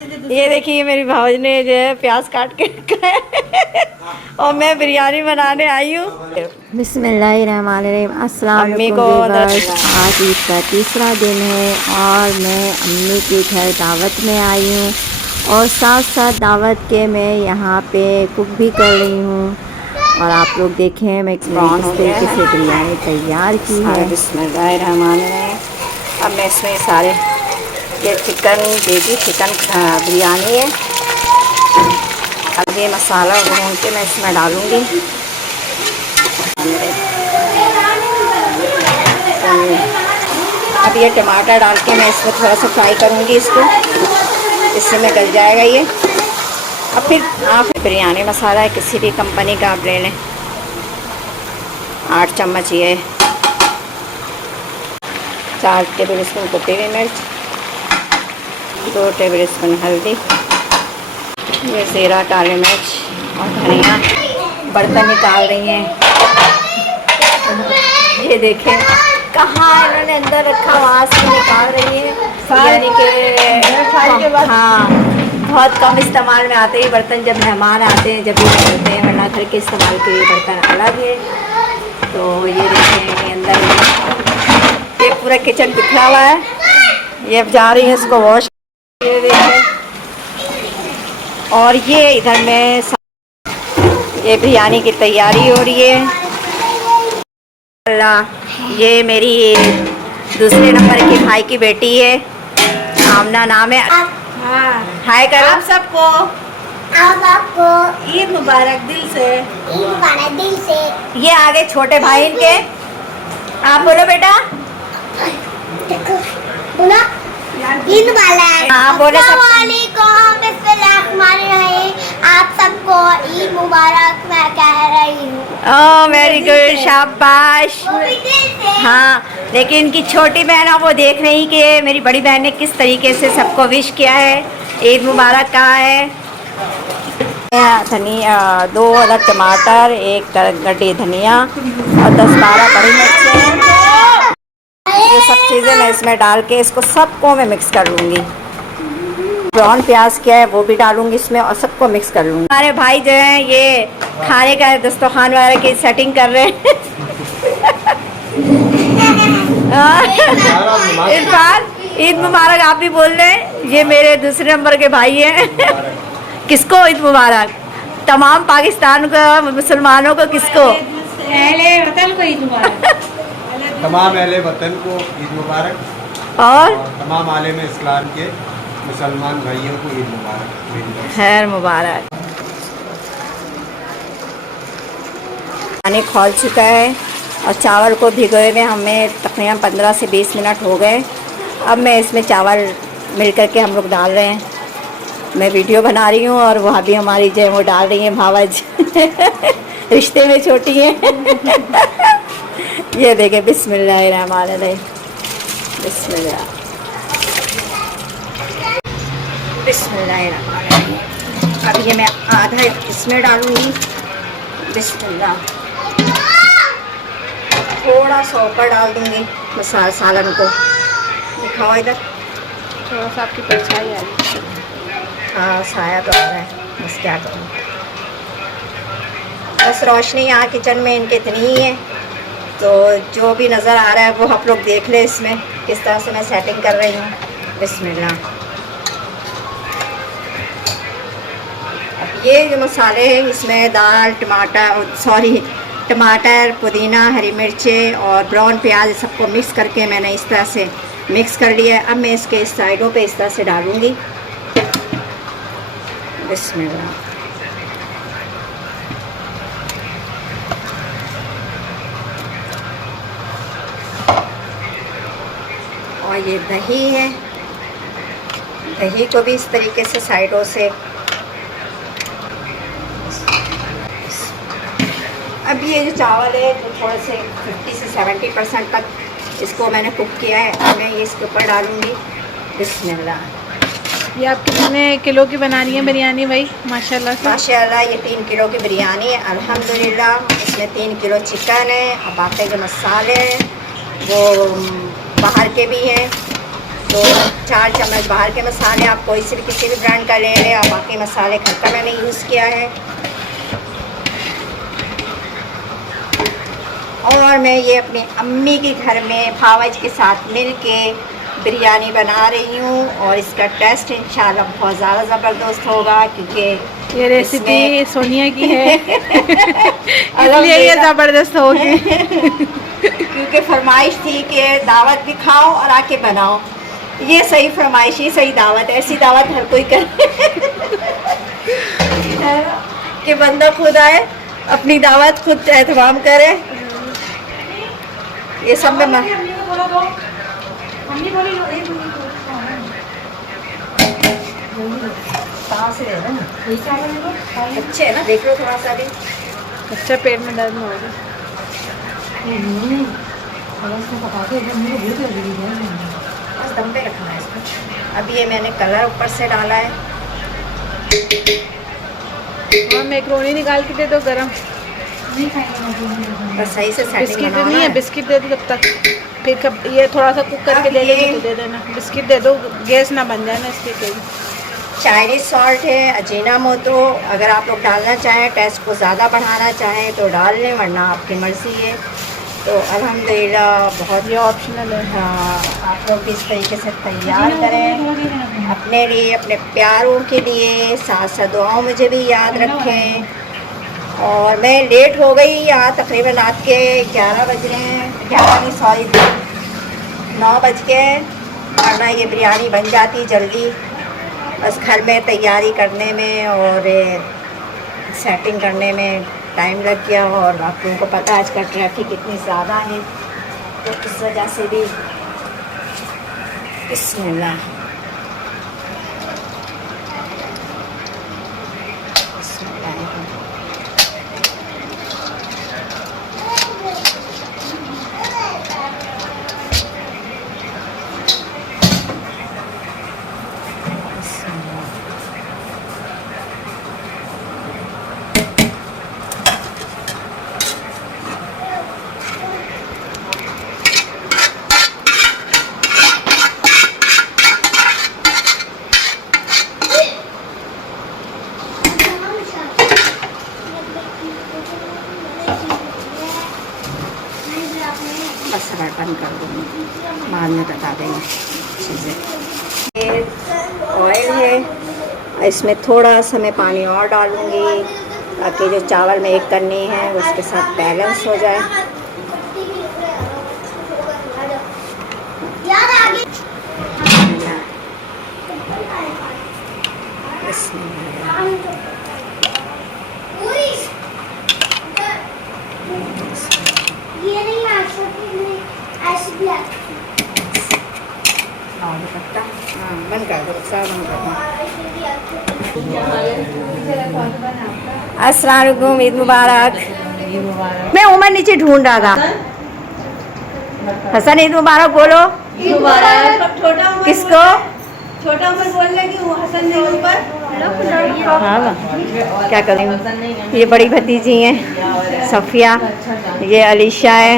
ये देखिए मेरी भाभी ने जो है प्याज काट के रखा है और मैं बिरयानी बनाने आई हूँ। बिस्मिल्लाहिर्रहमानिर्रहीम। अस्सलाम अम्मी वालेकुम को वीवर्स। आज ईद का तीसरा दिन है और मैं अम्मी के घर दावत में आई हूँ और साथ साथ दावत के मैं यहाँ पे कुक भी कर रही हूँ। और आप लोग देखें मैं किस तरीके से बिरयानी तैयार की है। बिस्मिल्लाहिर्रहमानिर्रहीम। अब मैं इसमें सारे ये चिकन बेबी चिकन बिरयानी है। अब ये मसाला भून के मैं इसमें डालूँगी। अब ये टमाटर डाल के मैं इसमें थोड़ा सा फ्राई करूँगी इसको, इससे में गल जाएगा ये। अब फिर आप बिरयानी मसाला है किसी भी कंपनी का आप ले लें। 8 चम्मच ये, 4 टेबल स्पून कुटी हुई मिर्च, 2 टेबल स्पून हल्दी, ये ज़ीरा काली मिर्च और धनिया। बर्तन निकाल रही हैं, ये देखें कहाँ इन्होंने अंदर रखा वहाँ से निकाल रही है। यानी कि हाँ बहुत कम इस्तेमाल में आते हैं बर्तन, जब मेहमान आते हैं जब भी निकलते हैं, वरना घर के इस्तेमाल के लिए बर्तन अलग है। तो ये देखें अंदर ये पूरा किचन बिखरा हुआ है। ये अब जा रही है इसको वॉश, ये देखें। और ये इधर में ये बिरयानी की तैयारी हो रही है। ये मेरी दूसरे नंबर की भाई की बेटी है, आमना नाम है। हाय करो आप सबको ईद मुबारक दिल से। ईद मुबारक दिल से। ये आगे छोटे भाई इनके, आप बोलो बेटा। बोला ईद मुबारक। हाँ बोले सब। आप सबको ईद मुबारक मैं कह रही हूँ। ओह वेरी गुड, शाबाश। हाँ लेकिन इनकी छोटी बहन है, वो देख रही कि मेरी बड़ी बहन ने किस तरीके से सबको विश किया है, ईद मुबारक कहा है। धनिया, 2 अलग टमाटर, 1 गड्डी धनिया और 10-12 बड़ी मिर्चें। ये सब चीज़ें मैं इसमें डाल के इसको सबको मैं मिक्स कर लूँगी। ब्राउन प्याज क्या है वो भी डालूँगी इसमें और सबको मिक्स कर लूँगी। हमारे भाई जो हैं ये खाने का दस्तरखान वगैरह की सेटिंग कर रहे हैं। इरफान ईद मुबारक आप भी बोल रहे हैं। ये मेरे दूसरे नंबर के भाई हैं। किसको ईद मुबारक? तमाम पाकिस्तान को, मुसलमानों को, किसको? अहले वतन को ईद मुबारक। तमाम अहले वतन को ईद मुबारक और तमाम आलम इस्लाम के मुसलमान भाइयों को ईद मुबारक, खैर मुबारक। पानी खौल चुका है और चावल को भिगोए हुए हमें तकरीबन 15 से 20 मिनट हो गए। अब मैं इसमें चावल मिल कर के हम लोग डाल रहे हैं। मैं वीडियो बना रही हूँ और वहाँ भी हमारी जो है वो डाल रही हैं भावज। रिश्ते में छोटी हैं। ये देखें बिस्मिल्लाहिर्रहमानिर्रहीम। बिस्मिल्लाह बिस्मिल्लाहिर्रहमानिर्रहीम। अब ये मैं आधा इसमें डालूँगी। बिस्मिल्लाह। थोड़ा सा ऊपर डाल दूँगी मसाला सालन को। दिखाओ इधर, थोड़ा सा आपकी परछाई आ रही है। हाँ साया तो आ रहा है, बस क्या करूँ। बस रोशनी यहाँ किचन में इनके इतनी ही है, तो जो भी नज़र आ रहा है वो आप लोग देख लें। इसमें किस तरह से मैं सेटिंग कर रही हूँ। बिस्मिल्लाह। अब ये जो मसाले हैं इसमें दाल, टमाटर, पुदीना, हरी मिर्चें और ब्राउन प्याज सबको मिक्स करके मैंने इस तरह से मिक्स कर लिया है। अब मैं इसके इस साइडों पे इस तरह से डालूँगी। बिस्मिल्लाह। और ये दही है, दही को भी इस तरीके से साइडों से। अब ये जो चावल है तो थोड़े से 50 से 70% तक इसको मैंने कुक किया है। अब मैं ये इसके ऊपर डालूँगी। बिस्मिल्लाह। ये आप कितने किलो की बनानी है बिरयानी भाई? माशाल्लाह से। माशाल्लाह ये 3 किलो की बिरयानी है अल्हम्दुलिल्लाह। इसमें 3 किलो चिकन है और बाकी जो मसाले हैं वो बाहर के भी हैं। तो 4 चम्मच बाहर के मसाले, आप कोई से भी किसी भी ब्रांड का ले लें, और बाकी मसाले घर का मैंने यूज़ किया है। और मैं ये अपनी अम्मी के घर में भावज के साथ मिल के बिरयानी बना रही हूँ, और इसका टेस्ट इंशाल्लाह बहुत ज़्यादा ज़बरदस्त होगा, क्योंकि ये रेसिपी इसमें सोनिया की है इसलिए ये ज़बरदस्त होगी। क्योंकि फरमाइश थी कि दावत भी खाओ और आके बनाओ। ये सही फरमाइश, ये सही दावत है। ऐसी दावत हर कोई करे कि बंदा खुद आए, अपनी दावत खुद एहतमाम करे। ये सब में अच्छे है ना, देख लो थोड़ा सा भी। अच्छा, पेट में दर्द हो गया। बस दम पे रखना है इसको। अब ये मैंने कलर ऊपर से डाला है। हाँ, मैक्रोनी निकाल के दे दो गरम। बस सही से सेटिंग बिस्किट बनाना नहीं है, बिस्किट दे दो तब तक। फिर कब ये थोड़ा सा कुक करके अब दे देंगे ये- तो दे देना। बिस्किट दे दो, गैस ना बन जाए ना इसके कहीं। चाइनीज़ सॉल्ट है, अजीनामोटो, अगर आप लोग डालना चाहें, टेस्ट को ज़्यादा बढ़ाना चाहें तो डाल लें, वरना आपकी मर्ज़ी है। तो अल्हम्दुलिल्लाह बहुत ये ऑप्शनल है। हाँ, आप लोग भी इस तरीके से तैयार करें अपने लिए, अपने प्यारों के लिए। साथ साथ दुआओं मुझे भी याद रखें। और मैं लेट हो गई, यहाँ तकरीबन रात के 11 बज रहे हैं, 11 नहीं सॉरी 9 बज के, वरना ये बिरयानी बन जाती जल्दी। बस घर में तैयारी करने में और सेटिंग करने में टाइम लग गया, और आप लोगों को पता है आजकल ट्रैफिक इतनी ज़्यादा है, तो इस वजह से भी। बिस्मिल्लाह, बिस्मिल्लाह। बस बर्तन कर दूँगी, बाद में बता देंगे चीज़ें। ये ऑयल है, इसमें थोड़ा सा मैं पानी और डालूँगी, ताकि जो चावल में एक करनी है उसके साथ बैलेंस हो जाए। ये नहीं और पत्ता, हाँ बंद कर दो, सब बंद कर दो। अस्सलाम वालेकुम, ईद मुबारक। मैं उमर नीचे ढूंढ रहा था। हसन ईद मुबारक बोलो। किसको? छोटा उम्र बोलने की हसन नहीं ऊपर। हाँ, क्या करूँ। ये बड़ी भतीजी हैं सफ़िया, ये अलीशा है,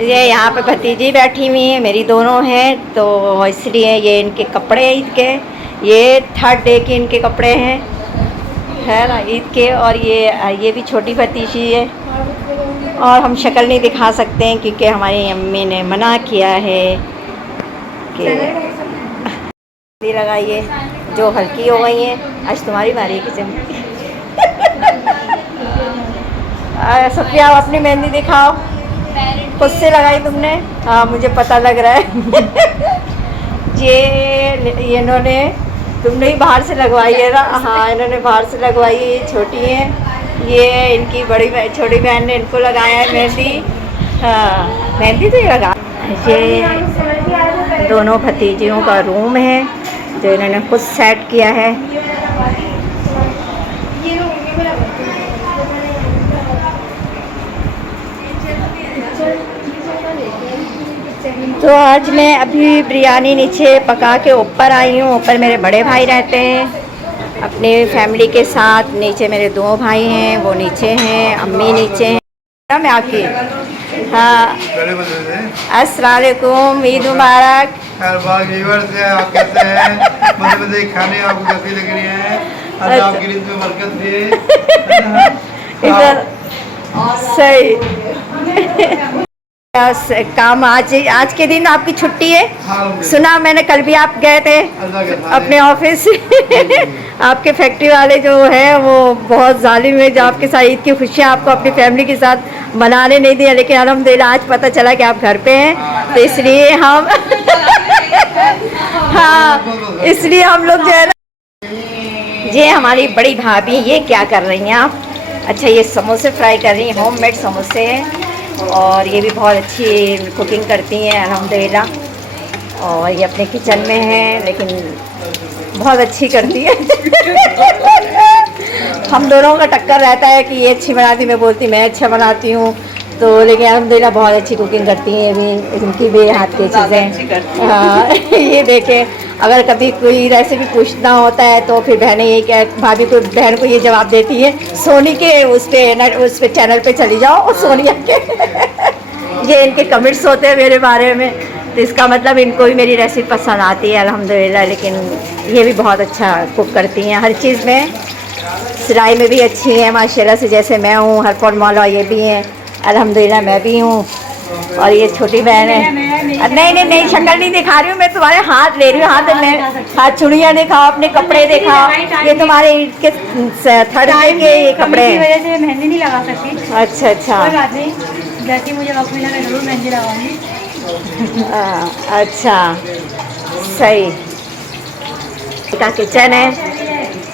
ये यहाँ पे भतीजी बैठी हुई है, मेरी दोनों हैं, तो इसलिए ये इनके कपड़े हैं ईद के। ये 3rd डे के इनके कपड़े हैं, है ना, ईद के। और ये भी छोटी भतीजी है, और हम शक्ल नहीं दिखा सकते हैं क्योंकि हमारी अम्मी ने मना किया है कि मेहंदी लगाइए, जो हल्की हो गई हैं। आज तुम्हारी बारी की सफिया, आप अपनी मेहंदी दिखाओ, खुद से लगाई तुमने? हाँ, मुझे पता लग रहा है। ये इन्होंने, तुमने ही बाहर से लगवाई है ना? हाँ, इन्होंने बाहर से लगवाई है, ये छोटी हैं। ये इनकी छोटी बहन ने इनको लगाया है मेहंदी। हाँ, मेहंदी तो ये लगा। ये दोनों भतीजियों का रूम है जो इन्होंने खुद सेट किया है। तो आज मैं अभी बिरयानी नीचे पका के ऊपर आई हूँ। ऊपर मेरे बड़े भाई रहते हैं अपने फैमिली के साथ, नीचे मेरे 2 भाई हैं, वो नीचे हैं, अम्मी नीचे हैं। मैं आपकी हाँ पहले बदले थे। अस्सलाम वालेकुम, ईद मुबारक। व्यूअर्स हैं, आप कैसे हैं? मजे मजे खाने आपको कैसी लग रही है? अल्लाह आपकी रिज़्क़ में बरकत दे। इधर सही काम आज के दिन आपकी छुट्टी है? सुना मैंने कल भी आप गए थे अपने ऑफिस। आपके फैक्ट्री वाले जो है वो बहुत जालिम है, जो आपके साथ ईद की खुशियाँ आपको अपनी फैमिली के साथ मनाने नहीं दिया, लेकिन अल्हम्दुलिल्लाह आज पता चला कि आप घर पे हैं, तो इसलिए हम हाँ इसलिए हम लोग जो है ना, ये हमारी बड़ी भाभी ये क्या कर रही हैं आप? अच्छा, ये समोसे फ्राई कर रही हैं, होममेड समोसे हैं, और ये भी बहुत अच्छी कुकिंग करती हैं अल्हम्दुलिल्लाह। और ये अपने किचन में है, लेकिन बहुत अच्छी करती है। हम दोनों का टक्कर रहता है कि ये अच्छी बनाती, मैं बोलती मैं अच्छा बनाती हूँ, तो लेकिन अल्हम्दुलिल्लाह बहुत अच्छी कुकिंग करती हैं भी, इनकी भी हाथ की चीज़ें। हाँ ये देखें, अगर कभी कोई रेसिपी पूछना होता है तो फिर बहनें यही क्या भाभी को बहन को ये जवाब देती है, सोनी के उस पे चैनल पे चली जाओ और सोनिया के ये इनके कमेंट्स होते हैं मेरे बारे में, तो इसका मतलब इनको भी मेरी रेसिपी पसंद आती है अल्हम्दुलिल्लाह। लेकिन ये भी बहुत अच्छा कुक करती हैं हर चीज़ में, सिलाई में भी अच्छी है माशाल्लाह से, जैसे मैं हूँ, हरफोन मौला ये भी हैं अल्हम्दुलिल्लाह, मैं भी हूँ, और ये छोटी बहन है। नहीं शक्ल नहीं दिखा रही हूँ मैं, तुम्हारे हाथ ले रही हूँ, हाथ में हाथ चूड़ियाँ देखा, अपने कपड़े देखा, ये तुम्हारे ईद के थर्ड डे के ये कपड़े हैं। वजह से मेहंदी नहीं लगा सकती। अच्छा अच्छा, कोई बात नहीं, जैसी मुझे वक्त मिला मैं जरूर मेहंदी लगाऊंगी। अच्छा सही। का किचन है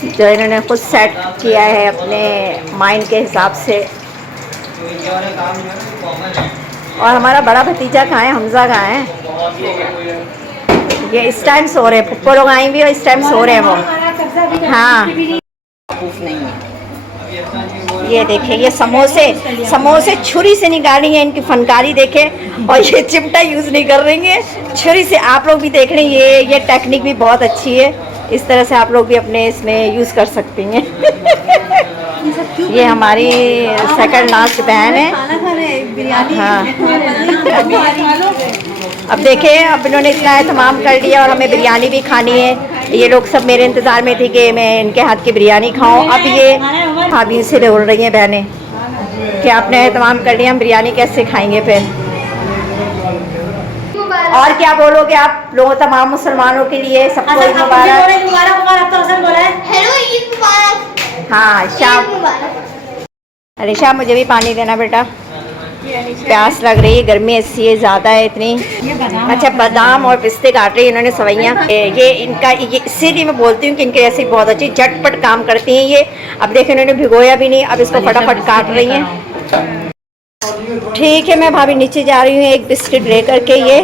जो इन्होंने खुद सेट किया है अपने माइंड के हिसाब से। और हमारा बड़ा भतीजा कहाँ है, हमजा कहाँ है? ये इस टाइम सो रहे हैं, पुप्पो लोग आई भी और इस टाइम सो रहे हैं वो। हाँ ये देखें, ये समोसे छुरी से निकाली है, इनकी फनकारी देखें, और ये चिमटा यूज़ नहीं कर रही है, छुरी से। आप लोग भी देख रहे हैं, ये टेक्निक भी बहुत अच्छी है, इस तरह से आप लोग भी अपने इसमें यूज़ कर सकती हैं। ये हमारी सेकंड लास्ट बहन है। हाँ अब देखें, अब इन्होंने इतना एहतमाम कर लिया और हमें बिरयानी भी खानी है। ये लोग सब मेरे इंतज़ार में थी कि मैं इनके हाथ की बिरयानी खाऊं। अब ये भाभी से बोल रही हैं बहनें कि आपने एहतमाम कर लिया, हम बिरयानी कैसे खाएंगे फिर? और क्या बोलोगे आप लोगों, तमाम मुसलमानों के लिए सबको ईद मुबारक। हेलो, ईद मुबारक। हाँ शाम, अरे शाम मुझे भी पानी देना बेटा, प्यास लग रही है, गर्मी ऐसी है ज़्यादा है इतनी। अच्छा, बादाम और पिस्ते काट रही है इन्होंने सवैयाँ। ये इनका ये इसीलिए मैं बोलती हूँ कि इनकी रेसिपी बहुत अच्छी, झटपट काम करती हैं ये। अब देखें इन्होंने भिगोया भी नहीं, अब इसको फटाफट काट रही हैं। ठीक है, मैं भाभी नीचे जा रही हूँ एक बिस्किट ले करके, ये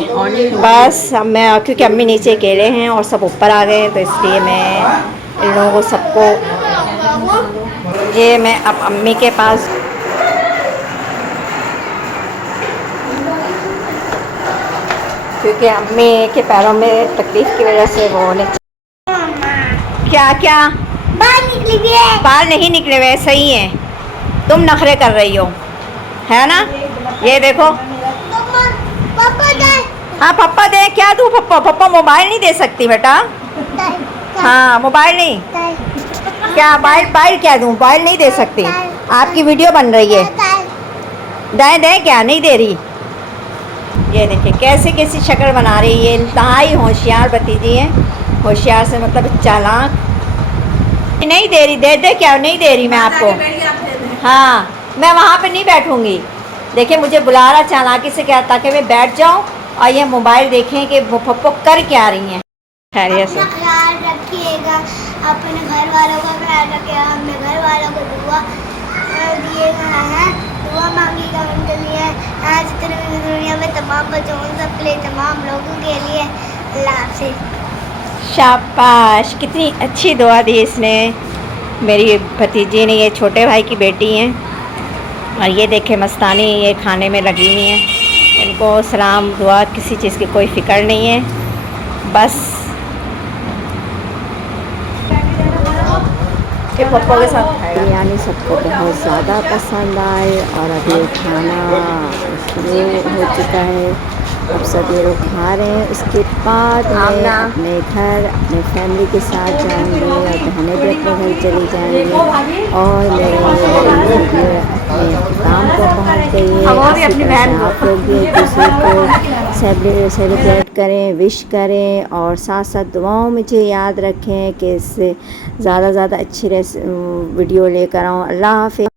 बस। अब मैं, क्योंकि अम्मी नीचे अकेले हैं और सब ऊपर आ गए हैं, तो इसलिए मैं इन लोगों को सबको, ये मैं अब अम्मी के पास, क्योंकि अम्मी के पैरों में तकलीफ की वजह से वो ने क्या बाल निकली भी है। बाल नहीं निकले हुए, सही हैं, तुम नखरे कर रही हो, है ना? ये देखो, पापा दे। हाँ पप्पा दे, क्या दूँ पप्पा मोबाइल नहीं दे सकती बेटा। हाँ मोबाइल नहीं, क्या बाइल क्या दूँ, मोबाइल नहीं दे सकती, आपकी वीडियो बन रही है। दे क्या नहीं दे रही? ये देखिए कैसे कैसी शक्ल बना रही है, इंतहाई होशियार भतीजी है, होशियार से मतलब चालाक। नहीं दे रही, दे क्या नहीं दे रही मैं आपको। हाँ मैं वहाँ पे नहीं बैठूँगी, देखिए मुझे बुला रहा चालाकी से क्या, ताकि मैं बैठ जाऊँ और ये मोबाइल देखें कि पप्पो कर क्या रही हैं। खैरियत से ख्याल रखिएगा, अपने घर वालों का ख्याल रखिएगा, अपने घर वालों को दुआ दिएगा, है दुआ मांगिएगा उनके लिए, आज दुनिया में तमाम बच्चों सब के लिए, तमाम लोगों के लिए। अल्लाह हाफ़िज़। शाबाश, कितनी अच्छी दुआ दी इसने, मेरी भतीजी ने, ये छोटे भाई की बेटी हैं। और ये देखे मस्तानी ये खाने में लगी हुई हैं, इनको सलाम दुआ किसी चीज़ की कोई फ़िक्र नहीं है, बस ये पप्पा के साथ खाएगा। बिरयानी सबको बहुत ज़्यादा पसंद आई और अभी खाना शुरू हो चुका है। अब सब ये लोग खा रहे हैं। उसके बाद मैं अपने घर अपने फैमिली के साथ जाऊंगी और बहनें भी अपने घर चली जाएंगी और मेरे वीडियो अपने अख्ताम को पहुँच गई है। इसी तरह से आप लोग भी एक दूसरे को सेलिब्रेट करें, विश करें और साथ साथ दुआओं मुझे याद रखें कि इससे ज़्यादा अच्छी वीडियो लेकर आऊँ। अल्लाह हाफ़िज़।